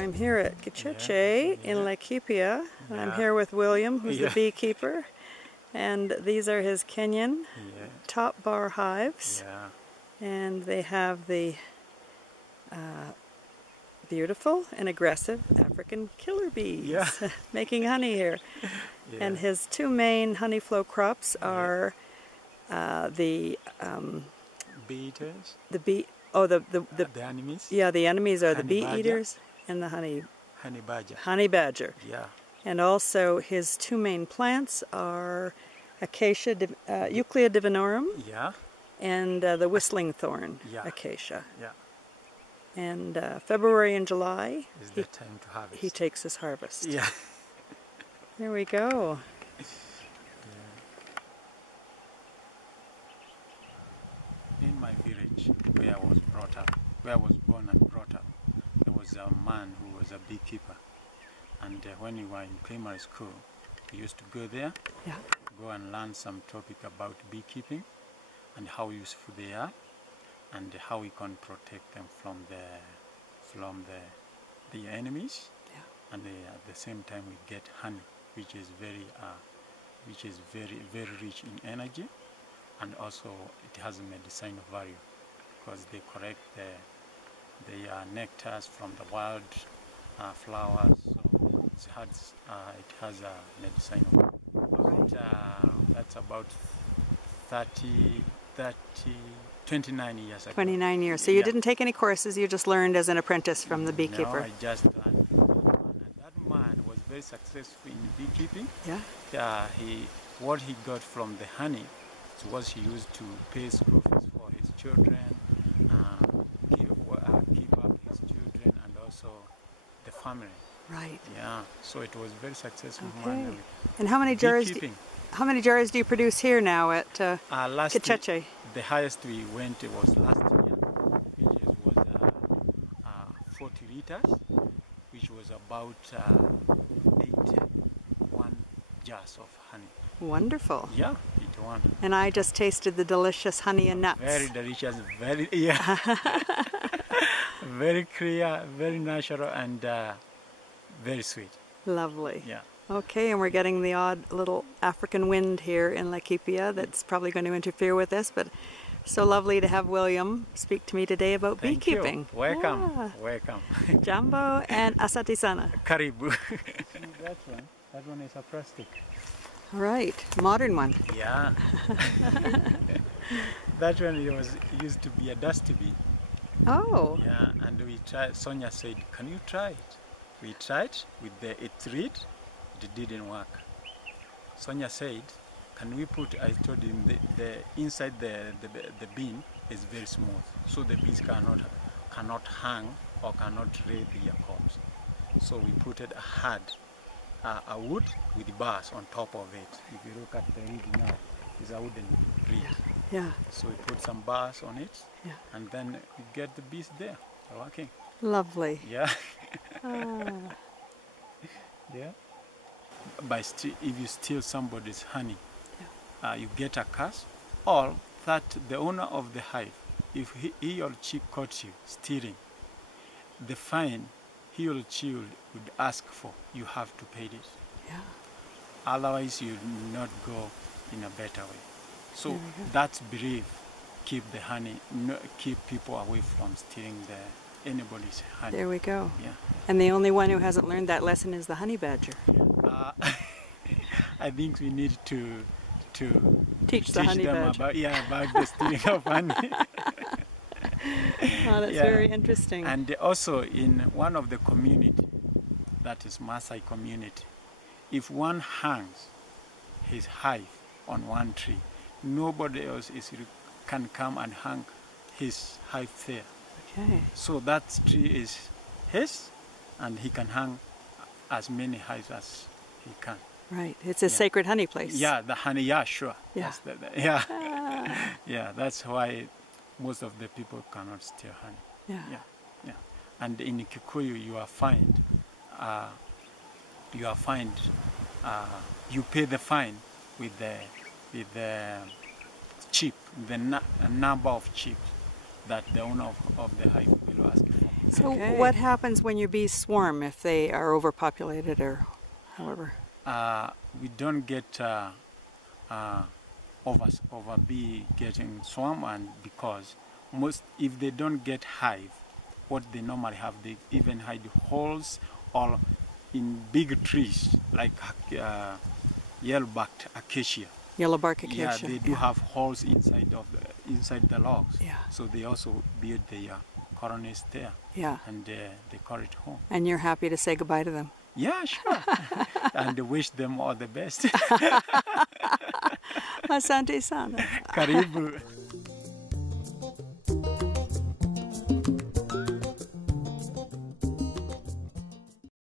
I'm here at Kicheche in Laikipia. I'm here with William, who's the beekeeper. And these are his Kenyan top bar hives. And they have the beautiful and aggressive African killer bees making honey here. And his two main honey flow crops are the bee eaters. The enemies. Yeah, the enemies are the bee badger. eaters and the honey badger. Honey badger. Yeah. And also his two main plants are acacia, Euclea divinorum. Yeah. And the whistling thorn, acacia. Yeah. And February and July is the time to harvest. He takes his harvest. Yeah. There we go. In my village, where I was brought up, where I was born and brought up, there was a man who was a beekeeper. And when we were in primary school, we used to go there, go and learn some topic about beekeeping and how useful they are, and how we can protect them from the enemies. And at the same time, we get honey, which is very rich in energy. And also it has a medicinal value because they collect the nectars from the wild flowers. So it has a medicinal value. That's about 29 years ago. 29 years. So you didn't take any courses, you just learned as an apprentice from the beekeeper? No, I just learned. And that man was very successful in beekeeping. Yeah. What he got from the honey was he used to pay school fees for his children, keep up his children, and also the family. Right. Yeah. So it was very successful. Okay. And how many jars? How many jars do you produce here now at Kicheche? The highest we went was last year, which was 40 liters, which was about 81 jars of honey. Wonderful. Yeah, it won. And I just tasted the delicious honey and nuts. Very delicious, very very clear, very natural, and very sweet. Lovely. Yeah. Okay, and we're getting the odd little African wind here in Laikipia that's probably going to interfere with this, but so lovely to have William speak to me today about beekeeping. You. Welcome. Welcome. Jambo and asante sana. Karibu. That one is a plastic. All right, modern one. Yeah. That one used to be a dusty bee. Oh. Yeah, and we tried. Sonia said, "Can you try it?" We tried with the thread. It didn't work. Sonia said, "Can we put?" I told him the inside the bin is very smooth, so the bees cannot hang or cannot lay their combs. So we put it hard. A wood with bars on top of it. If you look at the reed now, it's a wooden reed. Yeah. So we put some bars on it, and then we get the bees there working. Lovely. Yeah. Yeah. If you steal somebody's honey, you get a curse, or that the owner of the hive, if he or she caught you stealing, the fine he or she would ask for, you have to pay it. Yeah. Otherwise, you will not go in a better way. So that belief keep the honey, keep people away from stealing anybody's honey. There we go. Yeah. And the only one who hasn't learned that lesson is the honey badger. I think we need to teach the honey them badger about the stealing of honey. Oh, that's very interesting. And also in one of the community, that is Maasai community, if one hangs his hive on one tree, nobody else can come and hang his hive there. Okay. So that tree is his, and he can hang as many hives as he can. Right. It's a sacred honey place. Yeah, the honey. Yeah, sure. Yeah. Yeah. That's why most of the people cannot steal honey. Yeah. And in Kikuyu, you pay the fine with the chip, the number of chips that the owner of the hive will ask for. So what happens when your bees swarm if they are overpopulated or however? We don't get over bee getting swarm, and because if they don't get hive, what they normally have, they even hide holes or in big trees like yellow-backed acacia. Yellow-bark acacia. Yeah, they do have holes inside the logs. Yeah. So they also build their colonies there. Yeah. And they call it home. And you're happy to say goodbye to them? Yeah, sure. And wish them all the best. Asante sana. Karibu.